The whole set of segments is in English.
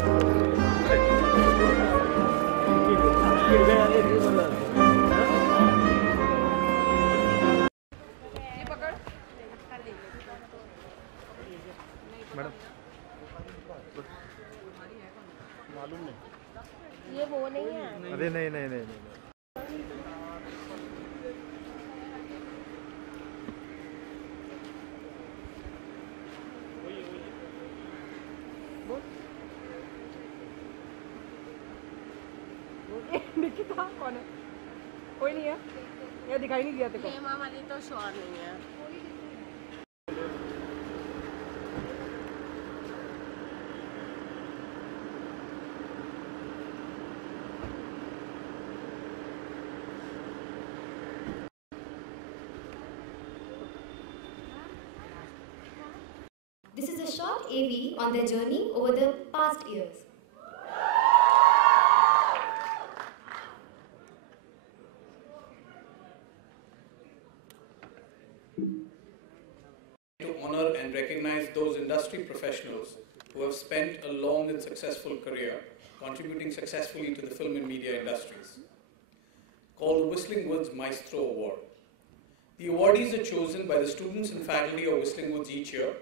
Madam मालूम नहीं, ये वो नहीं है। अरे नहीं नहीं नहीं नहीं निकिता कौन है? कोई नहीं है, ये दिखाई नहीं दिया तेरे को। हेमा वाली तो श्योर नहीं है। This is a short AV on their journey over the past years. To honor and recognize those industry professionals who have spent a long and successful career contributing successfully to the film and media industries, called the Whistling Woods Maestro Award. The awardees are chosen by the students and faculty of Whistling Woods each year,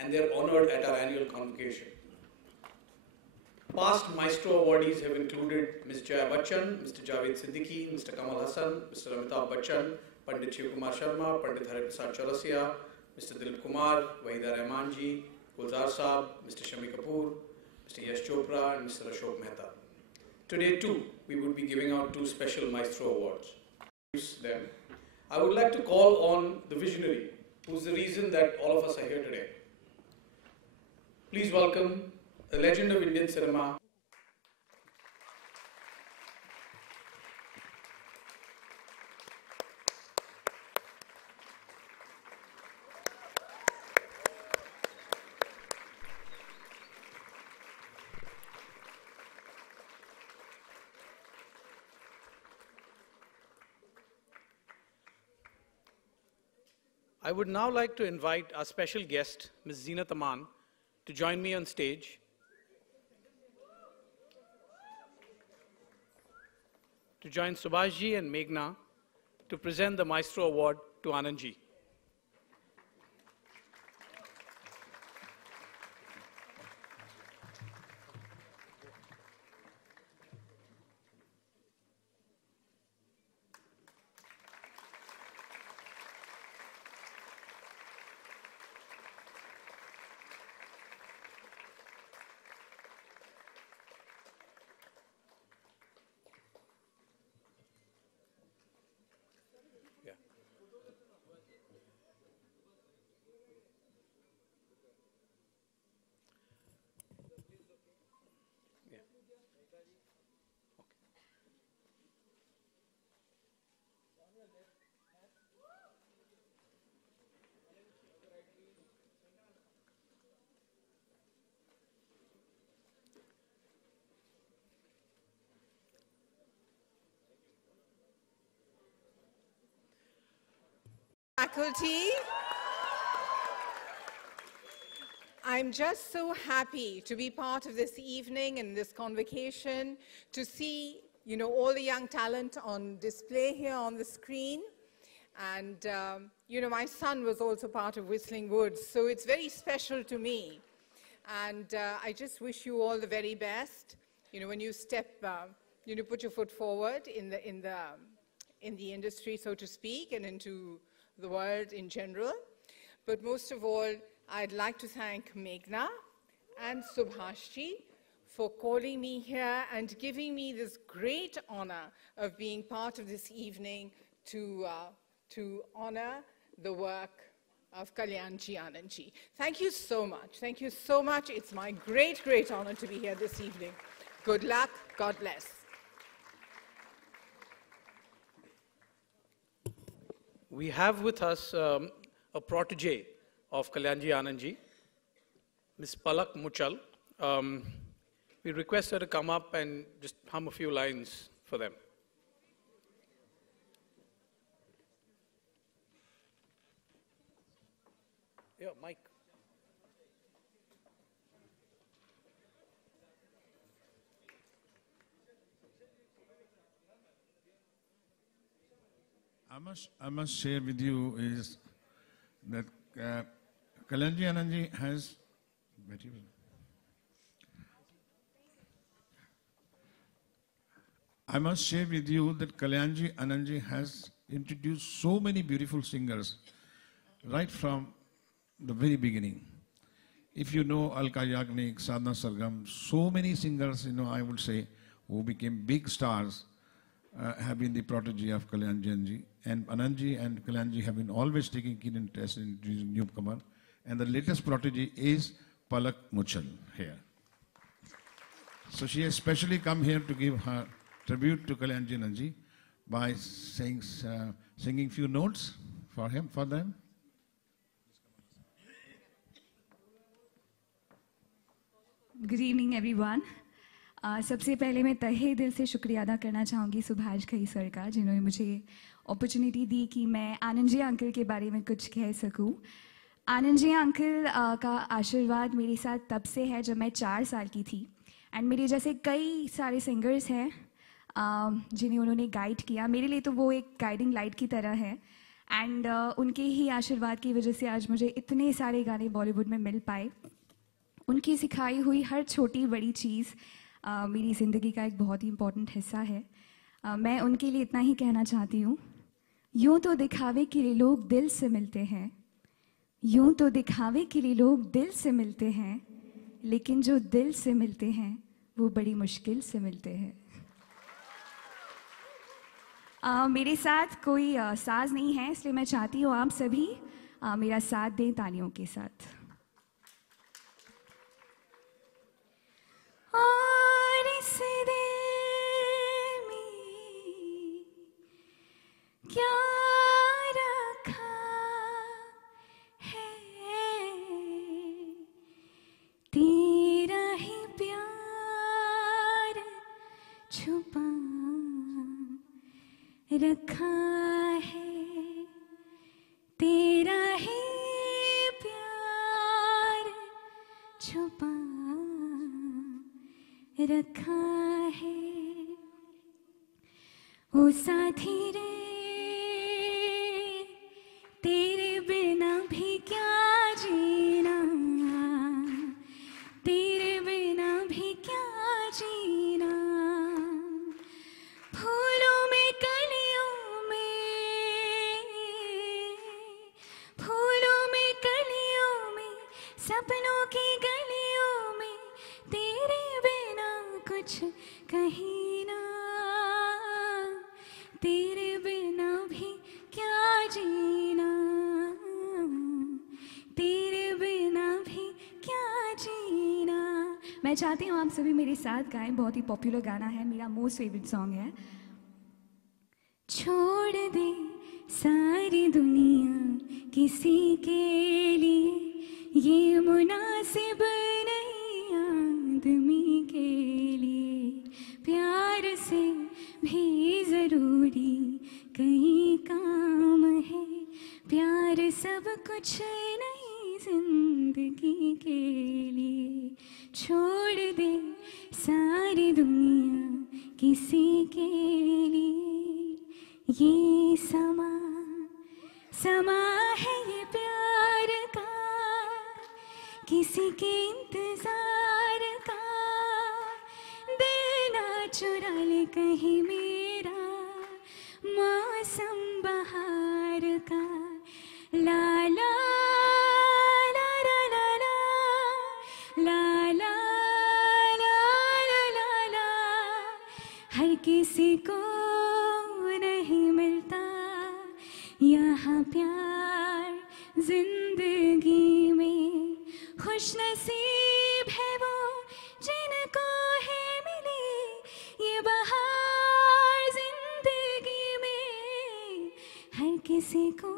and they are honored at our annual convocation. Past Maestro awardees have included Ms. Jaya Bachchan, Mr. Javed Siddiqui, Mr. Kamal Hassan, Mr. Amitabh Bachchan, Pandit Shiv Kumar Sharma, Pandit Hari Prasad Chaurasia, Mr. Dilip Kumar, Wahida Rahman ji, Gulzar Saab, Mr. Shami Kapoor, Mr. Yash Chopra, and Mr. Ashok Mehta. Today too, we would be giving out 2 special Maestro awards. Them. I would like to call on the visionary, who's the reason that all of us are here today. Please welcome the legend of Indian cinema. I would now like to invite our special guest, Ms. Zeenat Aman, to join me on stage to join Subhashji and Meghna to present the Maestro Award to Anandji. Faculty, I'm just so happy to be part of this evening and this convocation, to see, all the young talent on display here on the screen. And, my son was also part of Whistling Woods, so it's very special to me. And I just wish you all the very best, when you step, put your foot forward in the industry, so to speak, and into the world in general. But most of all, I'd like to thank Meghna and Subhashji for calling me here and giving me this great honor of being part of this evening to honor the work of Kalyanji Anandji. Thank you so much. Thank you so much. It's my great, great honor to be here this evening. Good luck. God bless. We have with us a protege of Kalyanji Anandji, Ms. Palak Muchal. We request her to come up and just hum a few lines for them. Yeah, Mike. I must share with you is that Kalyanji Anandji has. I must share with you that Kalyanji Anandji has introduced so many beautiful singers right from the very beginning. If you know Alka Yagnik, Sadhna Sargam, so many singers, I would say, who became big stars have been the protege of Kalyanji Anandji. And Anandji and Kalyanji have been always taking keen interest in newcomer. And the latest protege is Palak Muchal here. So she has specially come here to give her tribute to Kalyanji Anandji by singing few notes for them. Good evening, everyone. सबसे पहले मैं तहे दिल से शुक्रिया अदा करना चाहूँगी सुभाष घई सर का, जिन्होंने मुझे अपॉर्चुनिटी दी कि मैं आनंद जी अंकल के बारे में कुछ कह सकूँ। आनंद जी अंकल का आशीर्वाद मेरे साथ तब से है जब मैं 4 साल की थी। एंड मेरे जैसे कई सारे सिंगर्स हैं जिन्हें उन्होंने गाइड किया। मेरे लिए तो वो एक गाइडिंग लाइट की तरह है। एंड उनके ही आशीर्वाद की वजह से आज मुझे इतने सारे गाने बॉलीवुड में मिल पाए। उनकी सिखाई हुई हर छोटी बड़ी चीज़ मेरी ज़िंदगी का एक बहुत ही इम्पॉर्टेंट हिस्सा है। मैं उनके लिए इतना ही कहना चाहती हूँ, यूँ तो दिखावे के लिए लोग दिल से मिलते हैं, यूँ तो दिखावे के लिए लोग दिल से मिलते हैं, लेकिन जो दिल से मिलते हैं वो बड़ी मुश्किल से मिलते हैं। मेरे साथ कोई साज नहीं है, इसलिए मैं चाहती हूँ आप सभी मेरा साथ दें तालियों के साथ। और इस दिल में क्या रखा है, तेरा ही प्यार छुपा रखा है, तेरा ही प्यार छुपा रखा है। ओ साथी रे तेरे बिना भी क्या जीना, तेरे बिना भी क्या जीना। फूलों में कलियों में, फूलों में कलियों में, सपनों की गलियों में, तेरे बिना कुछ कहीं ना, तेरे बिना भी क्या जीना, तेरे बिना भी क्या जीना। मैं चाहती हूँ आप सभी मेरे साथ गाएं, बहुत ही पॉपुलर गाना है, मेरा मोस्ट फेवरेट सॉन्ग है। छोड़ दे सारी दुनिया किसी के लिए, ये मुनासिब नहीं आदमी के लिए, प्यार से भी ज़रूरी कई काम है, प्यार सब कुछ नहीं जिंदगी के लिए। छोड़ दे सारी दुनिया किसी के लिए, ये समा है ये प्यार का, किसी के इंतजार का, दिल ना चुरा ले कहीं मेरा, मौसम बहार का। ला ला ला ला ला ला ला ला ला ला ला, हर किसी को नहीं मिलता यहाँ प्यार जिंदगी में, खुश नसीब है वो जिनको है मिली ये बहार जिंदगी में, हर किसी को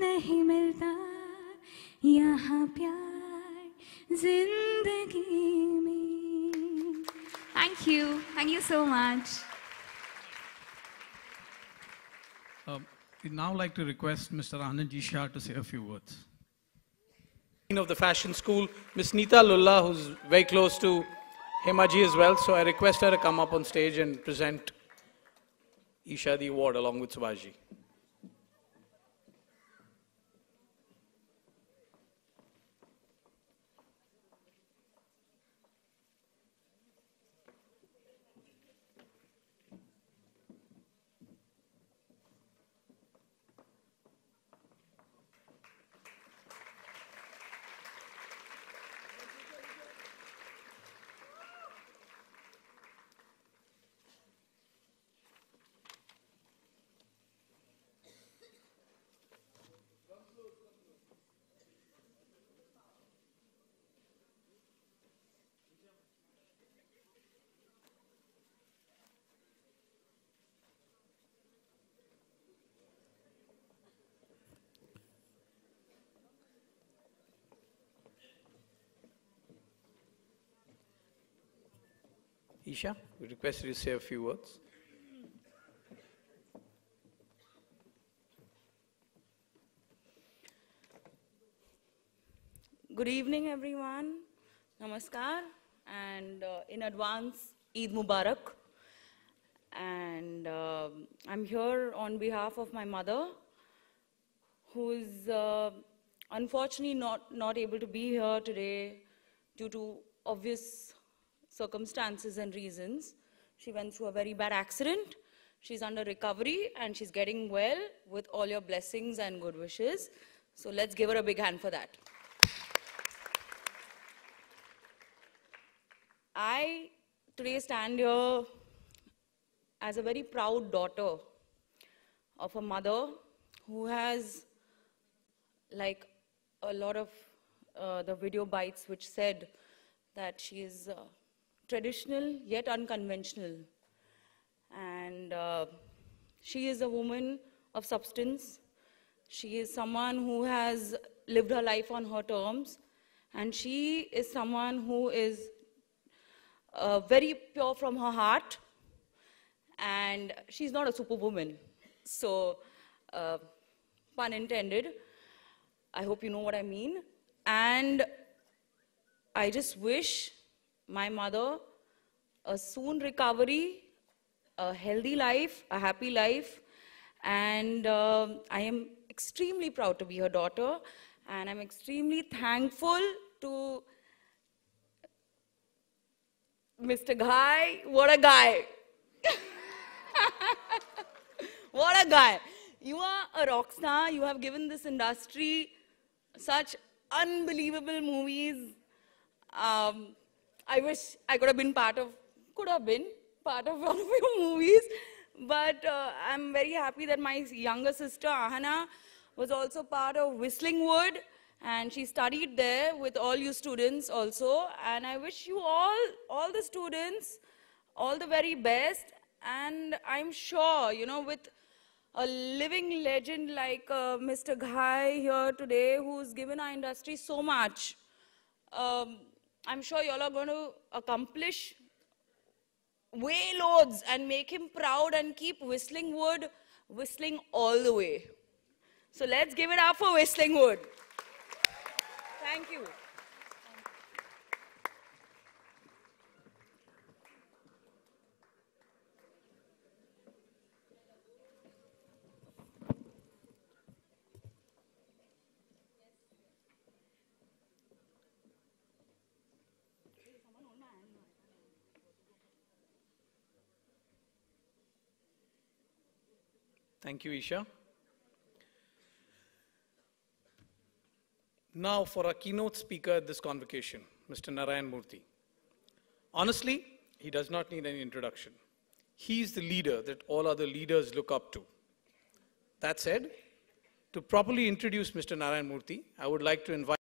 नहीं मिलता यहाँ प्यार जिंदगी में। Thank you so much. We'd now like to request Mr. Anandji Shah to say a few words. Of the fashion school, Miss Neeta Lulla, who's very close to Hema ji as well, so I request her to come up on stage and present. Isha the award along with Subhashji. Isha, we request you to say a few words. Good evening, everyone. Namaskar. And in advance, Eid Mubarak. And I'm here on behalf of my mother, who is unfortunately not able to be here today due to obvious circumstances and reasons. She went through a very bad accident. She's under recovery and she's getting well with all your blessings and good wishes. So let's give her a big hand for that. I today stand here as a very proud daughter of a mother who has, like a lot of the video bites which said that she is traditional yet unconventional. And she is a woman of substance. She is someone who has lived her life on her terms. And she is someone who is very pure from her heart. And she's not a superwoman. So, pun intended. I hope you know what I mean. And I just wish my mother a soon recovery, a healthy life, a happy life. And I am extremely proud to be her daughter. And I'm extremely thankful to Mr. Ghai. What a guy. What a guy. You are a rock star. You have given this industry such unbelievable movies. I wish I could have been part of one of your movies. But I'm very happy that my younger sister, Ahana, was also part of Whistling Wood. And she studied there with all you students also. And I wish you all the students, all the very best. And I'm sure, you know, with a living legend like Mr. Ghai here today, who's given our industry so much, I'm sure y'all are going to accomplish way loads and make him proud and keep Whistling Wood whistling all the way. So let's give it up for Whistling Wood. Thank you. Thank you, Isha. Now for our keynote speaker at this convocation, Mr. Narayan Murthy. Honestly, he does not need any introduction. He is the leader that all other leaders look up to. That said, to properly introduce Mr. Narayan Murthy, I would like to invite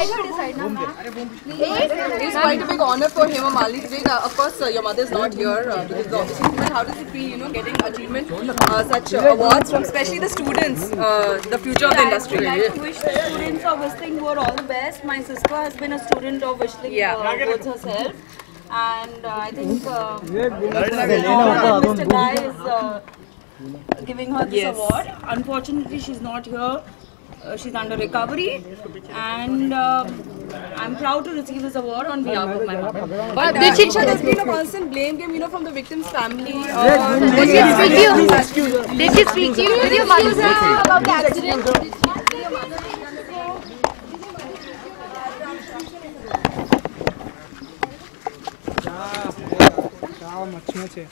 It's quite a big honor for Hema Malini today. Of course, your mother is not here because obviously, but how does it feel, getting achievement, such awards from especially the students, the future of the industry? I like to wish the students of Whistling Ward all the best. My sister has been a student of Whistling Ward herself, and I think Mr. Guy is giving her this award. Unfortunately, she's not here. She's under recovery, and I'm proud to receive this award on behalf of my mother. But Diksha, there's been a constant blame game, from the victim's family. Did she speak to you? Did your mother say about the accident?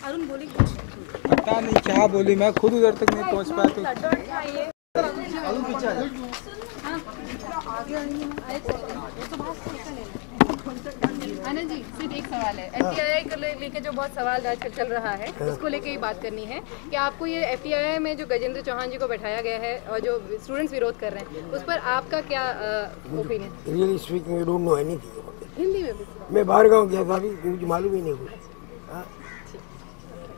Arun बोली कुछ पता नहीं क्या बोली, मैं खुद उधर तक नहीं पहुंच पाया तो आनंद जी, सिर्फ एक सवाल है। एफटीआई को लेके जो बहुत सवाल आजकल चल रहा है, उसको लेके ही बात करनी है कि आपको ये एफटीआई में जो गजेंद्र चौहान जी को बैठाया गया है और जो स्टूडेंट्स विरोध कर रहे हैं, उस पर आपका क्या opinion? Really speaking, I don't know anything. Hindi में भी मैं बाहर गाँव गया था, अभी मुझे मालूम ही नहीं कुछ।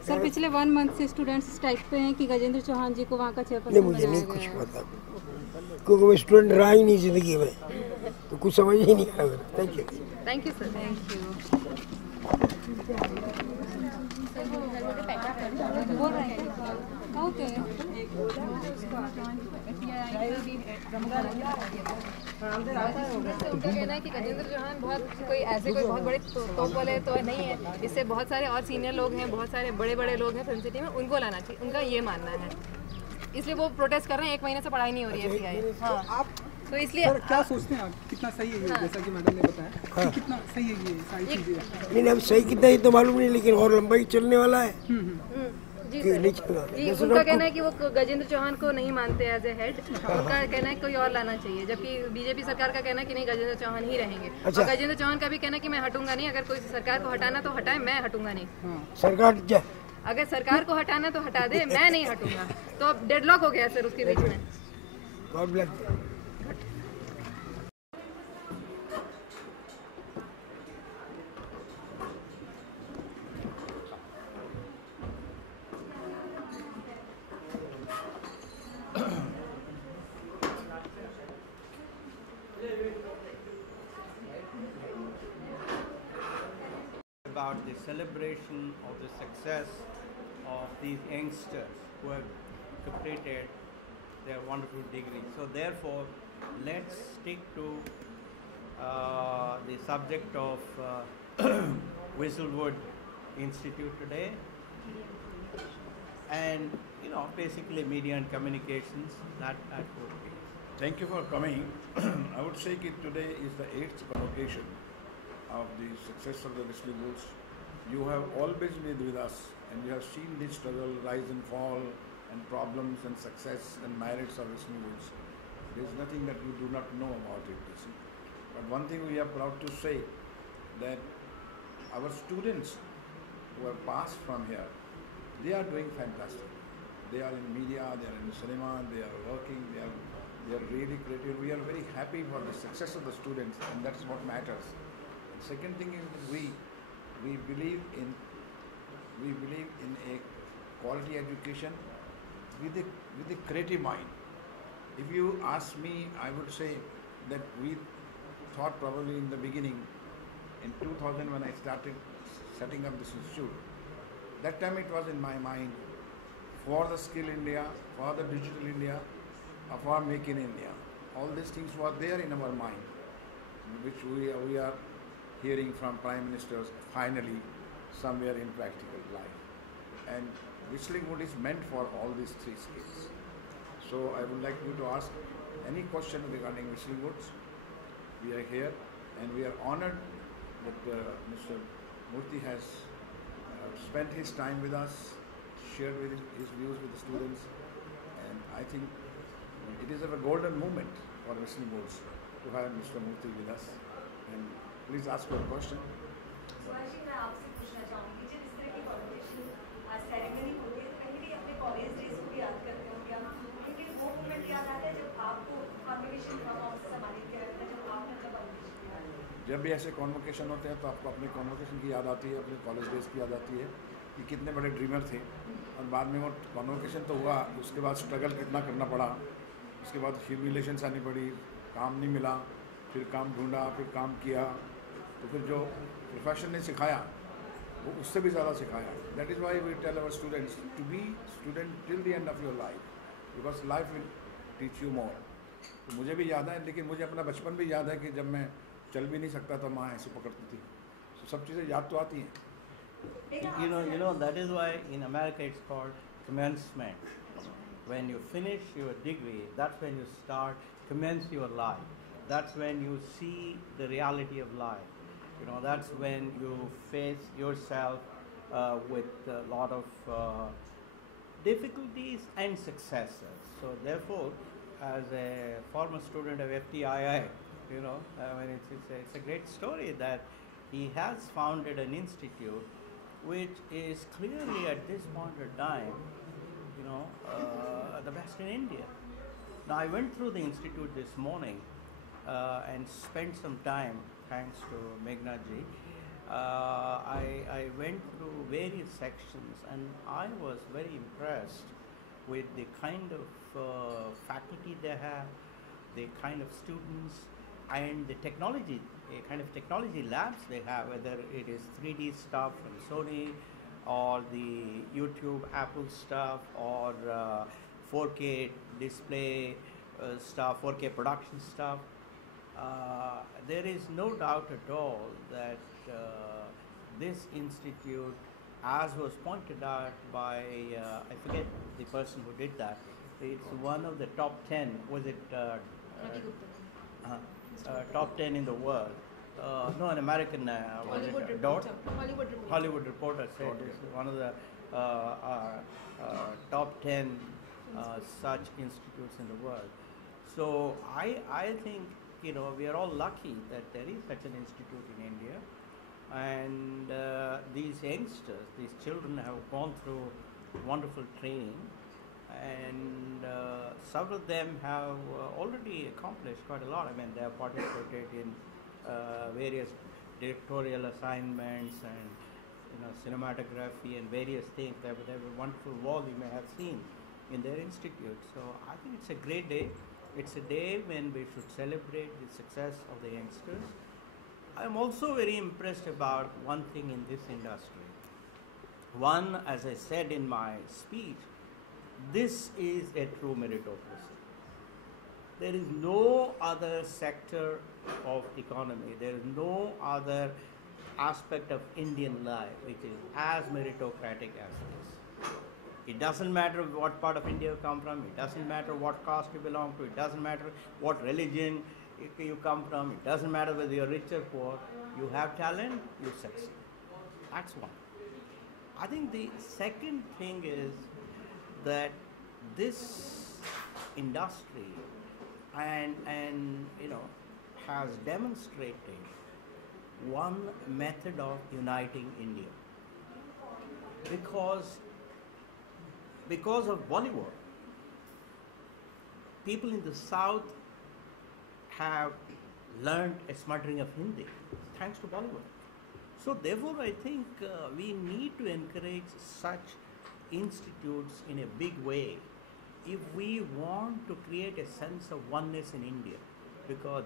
सर, पिछले 1 मंथ से स्टूडेंट्स स्ट्राइक पे हैं कि गजेंद्र चौहान जी को वहाँ का नहीं, मुझे नहीं कुछ पता, क्योंकि मैं स्टूडेंट रहा ही नहीं जिंदगी में, तो कुछ समझ ही नहीं आया। Thank you. Thank you sir. Thank you. उनका कहना है कि गजेंद्र चौहान कोई बहुत बड़े तोप वाले तो नहीं है, इससे बहुत सारे और सीनियर लोग हैं, बहुत सारे बड़े बड़े लोग हैं फिल्म सिटी में, उनको लाना चाहिए, उनका ये मानना है। इसलिए वो प्रोटेस्ट कर रहे हैं, 1 महीने से पढ़ाई नहीं हो रही है एफटीआई। हाँ, तो इसलिए सर क्या सोचते हैं आप, कितना सही है ये? जैसा कि मैडम ने बताया, कितना सही है ये सारी चीजें? नहीं, अब सही कितना ये तो मालूम नहीं, लेकिन और लंबाई चलने वाला है। जी सर, जी उनका कहना है कि वो गजेंद्र चौहान को नहीं मानते एज ए हेड, उनका कहना है कोई और लाना चाहिए, जबकि बीजेपी सरकार का कहना है कि नहीं, गजेंद्र चौहान ही रहेंगे। और गजेंद्र चौहान का भी कहना है कि मैं हटूंगा नहीं, अगर कोई सरकार को हटाना तो हटाए, मैं हटूंगा नहीं। सरकार क्या, अगर सरकार को हटाना तो हटा दे, मैं नहीं हटूंगा। तो अब डेडलॉक हो गया सर उसके बीच में। God bless. About the celebration of the success of these youngsters who have completed their wonderful degree. So therefore, let's stick to the subject of Whistlewood Institute today, and basically media and communications. That would be. Thank you for coming. I would say that today is the 8th convocation of the success of the Whistling Woods. You have always been with us, and you have seen the struggle, rise and fall, and problems and success and merits of Whistling Woods. There is nothing that you do not know about it. You see. But one thing we are proud to say, that our students who have passed from here, they are doing fantastic. They are in media, they are in cinema, they are working, they are really creative. We are very happy for the success of the students, and that's what matters. Second thing is we believe in a quality education with a creative mind. If you ask me, I would say that we thought probably in the beginning, in 2000 when I started setting up this institute, that time it was in my mind for the Skill India, for the Digital India, for Make in India. All these things were there in our mind, which we are hearing from Prime Ministers finally somewhere in practical life. And Whistling Wood is meant for all these 3 skills. So I would like you to ask any question regarding Whistling Woods. We are here and we are honored that Mr. Murthy has spent his time with us, shared his views with the students, and I think it is a golden moment for Whistling Woods to have Mr. Murthy with us. And please ask your question. मैं आपसे पूछना चाहूँगी, जब इस तरह की competition ceremony होती है तो कहीं भी अपने कॉलेज डेज को भी याद करते हो क्या? लेकिन वो मोमेंट याद आता है जब आपको कॉम्पिटिशन संभालित किया, जब आप मतलब जब भी ऐसे कॉन्वोकेशन होते हैं तो आपको अपने कॉन्वोकेशन की याद आती है, अपने कॉलेज डेज की याद आती है कि कितने बड़े ड्रीमर थे और बाद में वो कॉन्वोकेशन तो हुआ, उसके बाद स्ट्रगल कितना करना पड़ा, उसके बाद ह्यूमिलेशंस आनी पड़ी, काम नहीं मिला, फिर काम ढूंढा, फिर काम किया, तो फिर जो प्रोफेशन ने सिखाया वो उससे भी ज़्यादा सिखाया. That is why we tell our students to be student till the end of your life, because life will teach you more. तो मुझे भी याद है, लेकिन मुझे अपना बचपन भी याद है कि जब मैं चल भी नहीं सकता तो माँ ऐसे पकड़ती थी. तो सब चीज़ें याद तो आती हैं. You know that is why in America it's called commencement. When you finish your degree, that's when you commence your life. That's when you see the reality of life. You know, that's when you face yourself with a lot of difficulties and successes. So therefore, as a former student of FTII, you know, I mean, it's a great story that he has founded an institute which is clearly at this point in time, you know, the best in India. Now, I went through the institute this morning and spent some time, thanks to Meghna ji. I went through various sections and I was very impressed with the kind of faculty they have, the kind of students, and the technology, kind of technology labs they have, whether it is 3D stuff from Sony or the YouTube Apple stuff or 4K display stuff, 4K production stuff. There is no doubt at all that this institute, as was pointed out by, I forget the person who did that, it's one of the top 10, was it top 10 in the world? No, an American Hollywood Reporter said it's one of the top 10 such institutes in the world. So I think, you know, we are all lucky that there is such an institute in India, and these youngsters, these children have gone through wonderful training, and some of them have already accomplished quite a lot. I mean, they have participated in various directorial assignments and, you know, cinematography and various things. They have a wonderful wall you may have seen in their institute. So I think it's a great day. It's a day when we should celebrate the success of the youngsters. I'm also very impressed about one thing in this industry. One, as I said in my speech, this is a true meritocracy. There is no other sector of economy, there is no other aspect of Indian life which is as meritocratic as this. It doesn't matter what part of India you come from, it doesn't matter what caste you belong to, it doesn't matter what religion you come from, it doesn't matter whether you're rich or poor, you have talent, you succeed. That's one. I think the second thing is that this industry and you know, has demonstrated one method of uniting India. Because of Bollywood, people in the South have learned a smattering of Hindi thanks to Bollywood. So therefore, I think we need to encourage such institutes in a big way if we want to create a sense of oneness in India, because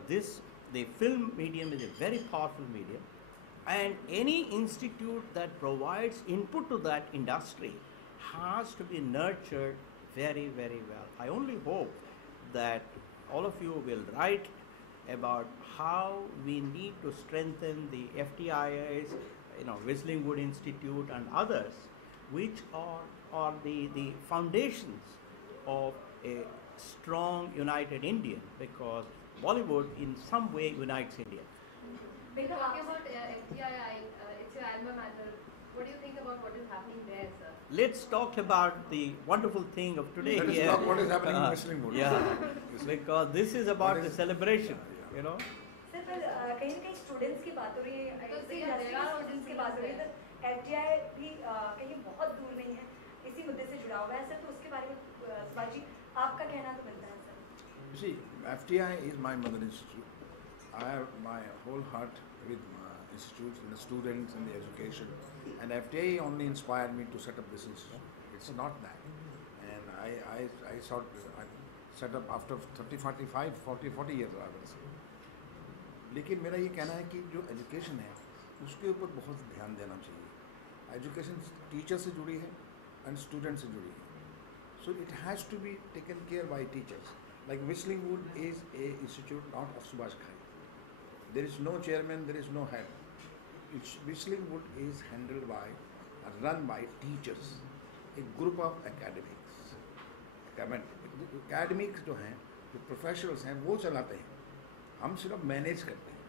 the film medium is a very powerful medium, and any institute that provides input to that industry has to be nurtured very, very well. I only hope that all of you will write about how we need to strengthen the FTII's, you know, Whistling Wood Institute and others, which are the foundations of a strong, united India, because Bollywood in some way unites India. When talking about FTII, it's your alma mater. What do you think about what is happening there, sir? Let's talk about the wonderful thing of today. Let us here. talk what is happening in Whistling Wood. Yeah, because this is about the celebration, you know. Sir पर कहीं ना कहीं students की बात हो रही है, students की बात हो रही है, तो FTI भी कहीं बहुत दूर नहीं है, इसी मुद्दे से जुड़ा हुआ है सर, तो उसके बारे में सुभाष जी आपका कहना तो बनता है sir. You see, FTI is my mother institute. I have my whole heart with institutes and the students and the education. And FTI only inspired me to set up this institute. It's not that. And I set up after 40 years I will say. लेकिन मेरा ये कहना है कि जो education है उसके ऊपर बहुत ध्यान देना चाहिए. एजुकेशन टीचर से जुड़ी है एंड स्टूडेंट से जुड़ी है. So it has to be taken care by teachers. Like Whistling Wood is a institute not of Subhash Ghai. There is no chairman, there is no head. Whistling Wood is handled by, run by teachers, a group of academics. Academics जो हैं, जो professionals हैं, वो चलाते हैं. हम सिर्फ manage करते हैं.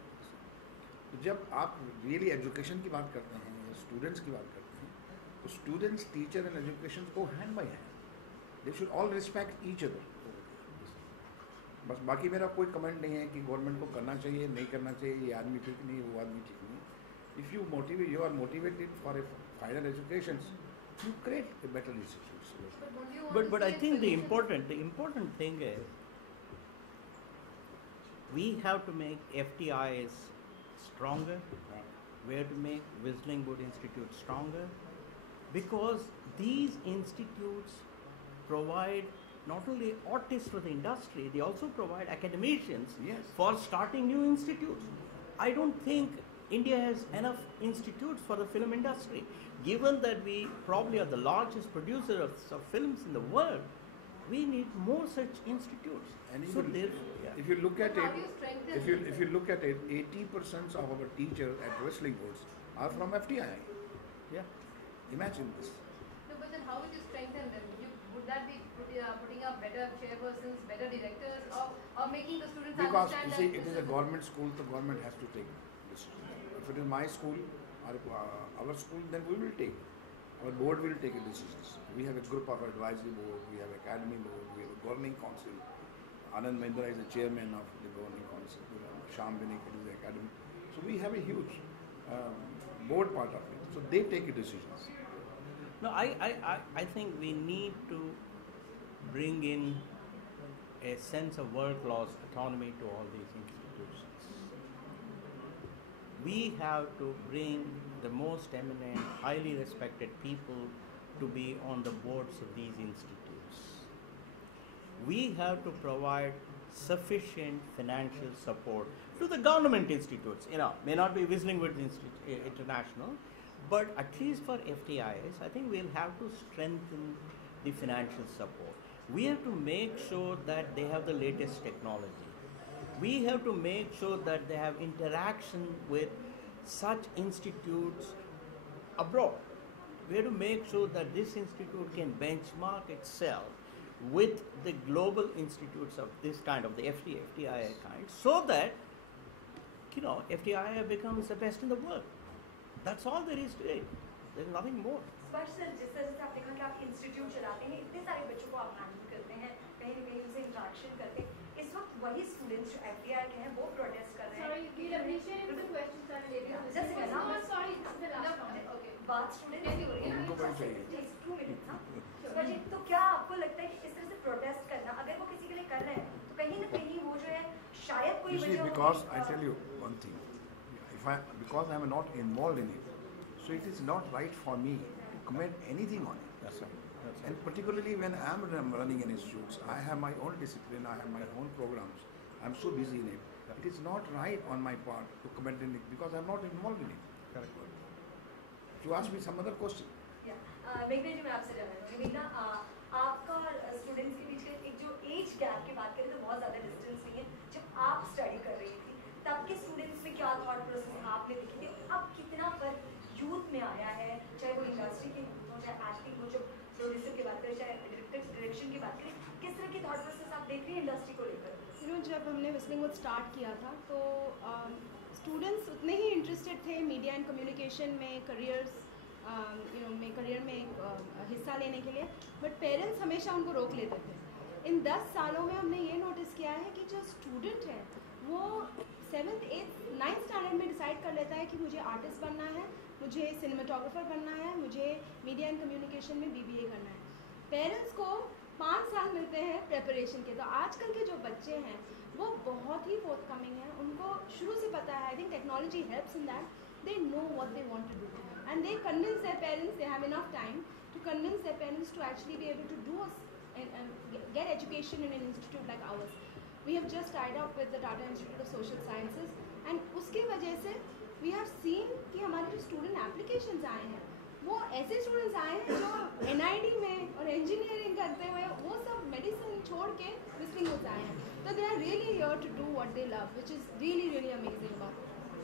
तो जब आप रियली एजुकेशन की बात करते हैं या स्टूडेंट्स की बात करते हैं, तो स्टूडेंट्स, टीचर एंड एजुकेशन को hand by hand. They should all respect each other. बस बाकी मेरा कोई कमेंट नहीं है कि गवर्नमेंट को करना चाहिए, नहीं करना चाहिए, ये आदमी ठीक नहीं है, वो आदमी ठीक नहीं है. If you are motivated for a final education, you create a better institution. But I think the important thing is we have to make FTIs stronger. We have to make Whistling Wood Institute stronger, because these institutes provide not only artists for the industry, they also provide academicians for starting new institutes. I don't think India has enough institutes for the film industry. Given that we probably are the largest producer of films in the world, we need more such institutes. And so if you look at it, if you look at it, 80% of our teachers at Whistling Woods are from FTI. Yeah. Imagine this. No, but then how would you strengthen them? Would that be putting up better chairpersons, better directors, or making the students because understand you see, that it is a government school, the government has to take decision. If it is my school or our school, then we will take. Our board will take decisions. We have a group of advisory board, we have academy board, we have a governing council. Anand Mahindra is the chairman of the governing council. Sham Benik is the academy. So we have a huge board part of it. So they take decisions. No, I think we need to bring in a sense of world-class autonomy to all these institutions. We have to bring the most eminent, highly respected people to be on the boards of these institutes. We have to provide sufficient financial support to the government institutes. May not be Whistling Woods International, but at least for FTIs, I think we'll have to strengthen the financial support. We have to make sure that they have the latest technology. We have to make sure that they have interaction with such institutes abroad. We have to make sure that this institute can benchmark itself with the global institutes of this kind, of the FTI kind, so that FTI becomes the best in the world. That's all there is to it. There's nothing more. स्पर्श sir, जिस तरह से आपने कहा कि आप institute चलाते हैं, इतने सारे बच्चों को आप हैंडल करते हैं, कहीं न कहीं उनसे इंटरेक्शन करते हैं. इस वक्त वही स्टूडेंट्स जो FTI के हैं वो प्रोटेस्ट कर रहे हैं. Sorry, we'll appreciate if the questions are related. Just a minute. No, sorry, this is the last round. Okay. बात स्टूडेंट की हो रही है. उनको बड़ी चाहिए. Takes 2 minutes. स्पर्श जी, तो क्या आपको लगता है कि इस तरह से प्रोटेस्ट करना, अगर वो किसी के लिए कर रहे हैं, तो कहीं न कहीं वो जो है शायद कोई वजह हो. Because I tell you one thing, because I am not involved in it, so it is not right for me to comment anything on it. That's right. And particularly when I am running an institute, I have my own discipline, I have my own programs. I am so busy in it. It is not right on my part to comment in it because I am not involved in it. Correct. You ask me some other question. मेघना जी, मैं आपसे जानना चाहूँगी. मेघना, आपका और students के बीच का एक जो एज गैप की बात करें तो बहुत ज़्यादा डिस्टेंस नहीं है. जब आप स्टडी कर रही थी तब के स्टूडेंट्स में क्या थॉट प्रोसेस आपने देखी थी, अब कितना फर्क यूथ में आया है, चाहे वो इंडस्ट्री की हो, चाहे एक्टिंग हो, जो प्रोड्यूसर की बात करें, चाहे डायरेक्शन की बात करें, किस तरह की थॉट प्रोसेस आप देख रही हैं इंडस्ट्री को लेकर? जब हमने Whistling Woods स्टार्ट किया था तो स्टूडेंट्स उतने ही इंटरेस्टेड थे मीडिया एंड कम्युनिकेशन में, करियर में हिस्सा लेने के लिए, बट पेरेंट्स हमेशा उनको रोक लेते थे. इन 10 सालों में हमने ये नोटिस किया है कि जो स्टूडेंट है वो 7th, 8th, 9th स्टैंडर्ड में डिसाइड कर लेता है कि मुझे आर्टिस्ट बनना है, मुझे सिनेमाटोग्राफर बनना है, मुझे मीडिया एंड कम्युनिकेशन में BBA करना है. पेरेंट्स को 5 साल मिलते हैं प्रेपरेशन के। तो आजकल के जो बच्चे हैं वो बहुत ही फोर्थकमिंग हैं, उनको शुरू से पता है। I think technology helps in that, they know what they want to do and they convince their parents, they have enough time to convince their parents to actually be able to do get education in an institute like ours. We have just tied up with the Tata Institute of Social Sciences and उसकी वजह से we have seen कि हमारे जो student applications आए हैं वो ऐसे students आए हैं जो NID में और engineering करते हुए वो सब medicine छोड़ के Whistling Woods आए हैं. So they are really here to do what they love, which is really really amazing about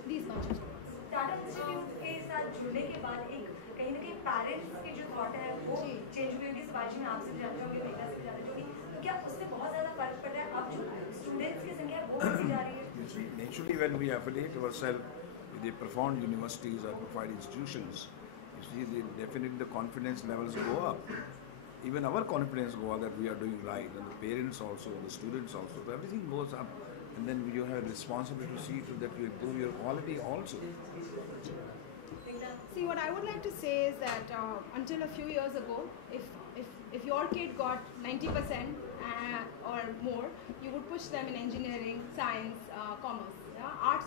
these bunch of students. Tata institute के साथ जुड़ने के बाद एक कहीं ना कहीं पेरेंट्स के जो थॉट है वो चेंज हुई होगी। शिवाजी में आपसे भी जानते होंगे, महिला से ज़्यादा जुड़ी, तो क्या उससे बहुत ज़्यादा फर्क पड़ रहा है? अब जो स्टूडेंट्स की संख्या वो बढ़ती जा रही है? Naturally, when we affiliate ourselves with the profound universities or profile institutions, you see, definitely the confidence levels go up. Even our confidence go up that we are doing right, and the parents also, the students also, so everything goes up. And then you have a responsibility to see to that you improve your quality also. See, what I would like to say is that until a few years ago, if your kid got 90% or more, you would push them in engineering, science, commerce. Yeah? Arts,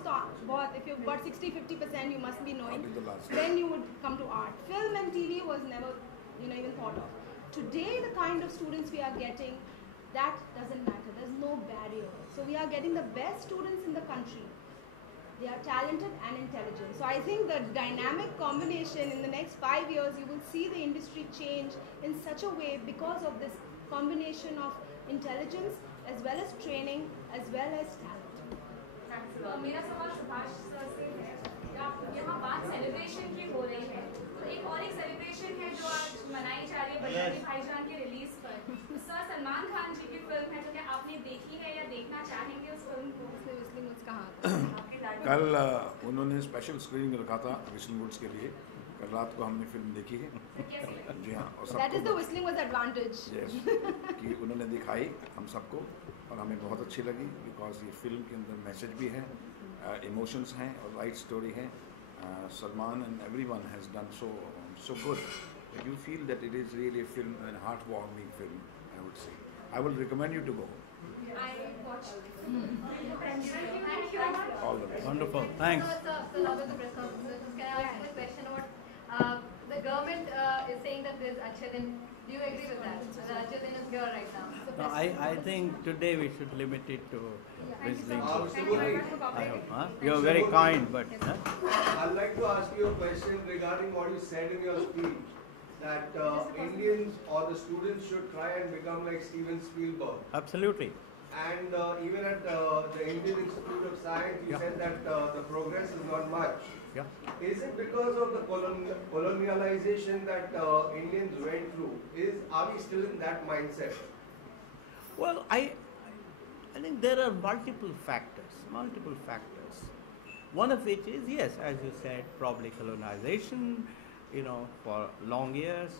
if you've got 60-50%, you must be knowing. Then you would come to art. Film and TV was never, even thought of. Today, the kind of students we are getting, that doesn't matter. There's no barrier. So we are getting the best students in the country. They are talented and intelligent. So I think the dynamic combination in the next 5 years, you will see the industry change in such a way because of this combination of intelligence as well as training as well as talent. मेरा सवाल Subhash sir से है। यहाँ बात celebration की हो रही है, तो एक और एक सेलिब्रेशन है जो आज मनाई जा रही है बजरंगी भाईजान के रिलीज पर। तो सर, सलमान खान जी की फिल्म है, तो क्या आपने देखी है या देखना चाहेंगे उस फिल्म को? Whistling Woods कहाँ? कल उन्होंने स्पेशल स्क्रीनिंग रखा था Whistling Woods के लिए। कल रात को हमने फिल्म देखी है। जी हाँ, और That is the Whistling Woods advantage. Yes, कि उन्होंने दिखाई हम सबको और हमें बहुत अच्छी लगी, बिकॉज ये फिल्म के अंदर मैसेज भी है, इमोशंस हैं और राइट स्टोरी है। Salman and everyone has done so good that you feel that it is really a film, a heartwarming film, I would say. I will recommend you to go. I watched. Thank you. All the best. Wonderful. Thanks. So now with the press conference, can I ask a question about the government is saying that there's Achyadin. Do you agree with that? That Achyadin is here right now. No, I think today we should limit it to Whistling Woods. I hope. You're very kind, but. I'd like to ask you a question regarding what you said in your speech, that Indians or the students should try and become like Steven Spielberg. Absolutely. And even at the Indian Institute of Science, you said that the progress is not much. Yeah. Is it because of the colonialization that Indians went through? Are we still in that mindset? Well, I think there are multiple factors. One of which is, yes, as you said, probably colonization, for long years.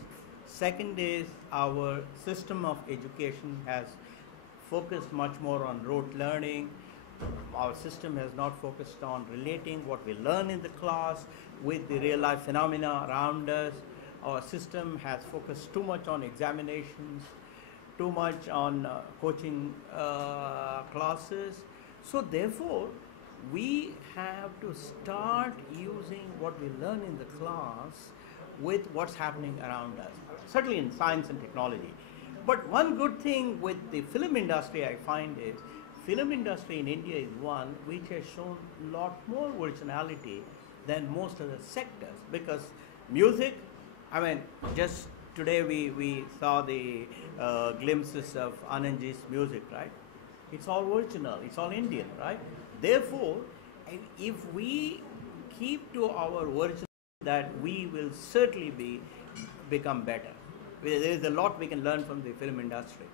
Second is our system of education has focused much more on rote learning. Our system has not focused on relating what we learn in the class with the real life phenomena around us. Our system has focused too much on examinations, too much on coaching classes. So therefore, we have to start using what we learn in the class with what's happening around us, certainly in science and technology. But one good thing with the film industry I find is, film industry in India is one which has shown a lot more originality than most other sectors, because music, just today we saw the glimpses of Anandji's music, right? It's all original, it's all Indian, right? Therefore, if we keep to our original, that we will certainly become better. There is a lot we can learn from the film industry.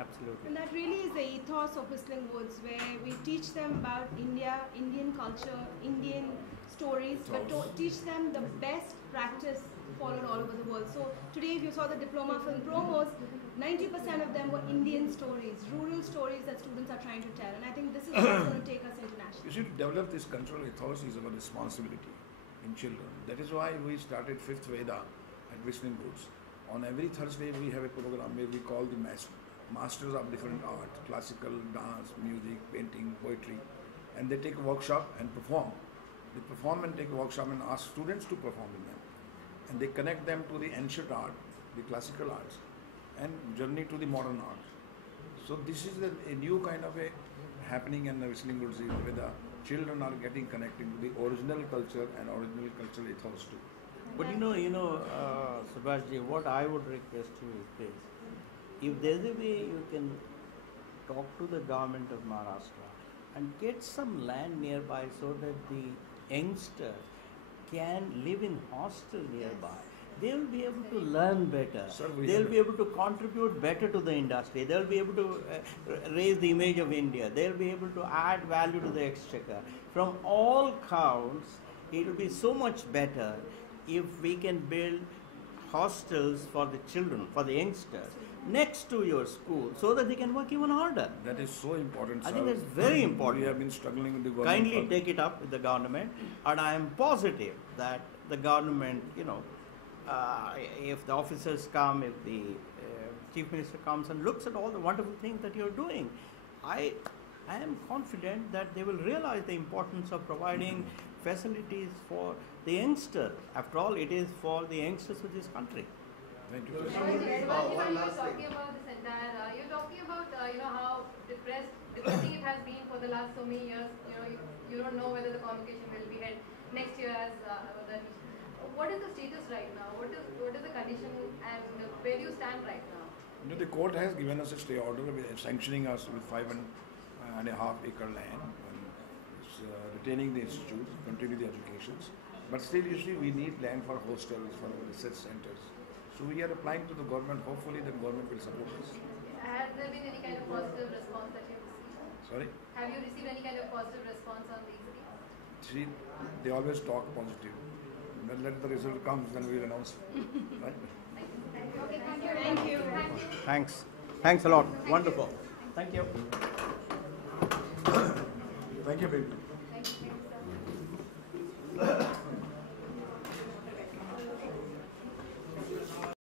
Absolutely. And that really is the ethos of Whistling Woods, where we teach them about India, Indian culture, Indian stories, but to teach them the best practice followed all over the world. So today, if you saw the diploma film promos, 90% of them were Indian stories, rural stories that students are trying to tell. And I think this is what's going to take us internationally. You see, to develop this cultural ethos is our responsibility in children. That is why we started 5th Veda at Whistling Woods. On every Thursday, we have a program where we call the masters of different art, classical, dance, music, painting, poetry, and they take a workshop and perform. They perform and take a workshop and ask students to perform with them. And they connect them to the ancient art, the classical arts, and journey to the modern art. So this is a new kind of a happening in the Whistling Woods, where the children are getting connected to the original culture and original cultural ethos too. But Subhashji, what I would request you is this. If there's a way you can talk to the government of Maharashtra and get some land nearby so that the youngster can live in hostel nearby, they will be able to learn better. They will be able to contribute better to the industry. They will be able to raise the image of India. They will be able to add value to the exchequer. From all counts, it will be so much better if we can build hostels for the children, for the youngsters, next to your school, so that they can work even harder. That is so important, I think that's very important. We have been struggling with the government. Kindly take it up with the government, and I am positive that the government, if the officers come, if the Chief Minister comes and looks at all the wonderful things that you're doing, I am confident that they will realize the importance of providing facilities for the youngster. After all, it is for the youngsters of this country. Thank you. One last thing. You're talking about this entire, you're talking about how depressing it has been for the last so many years. You don't know whether the convocation will be held next year as what is the status right now? What is the condition and where do you stand right now? The court has given us a stay order sanctioning us with 5.5 acre land and retaining the institute, continue the educations. But still, you see, we need land for hostels, for research centers. So we are applying to the government. Hopefully, the government will support us. Has there been any kind of positive response that you've received? Sorry? Have you received any kind of positive response on these things? See, they always talk positive. When let the result comes, then we'll announce. Right? Thank you. Thanks. Thanks a lot. Wonderful. Thank you. Thank you, baby. Thank you.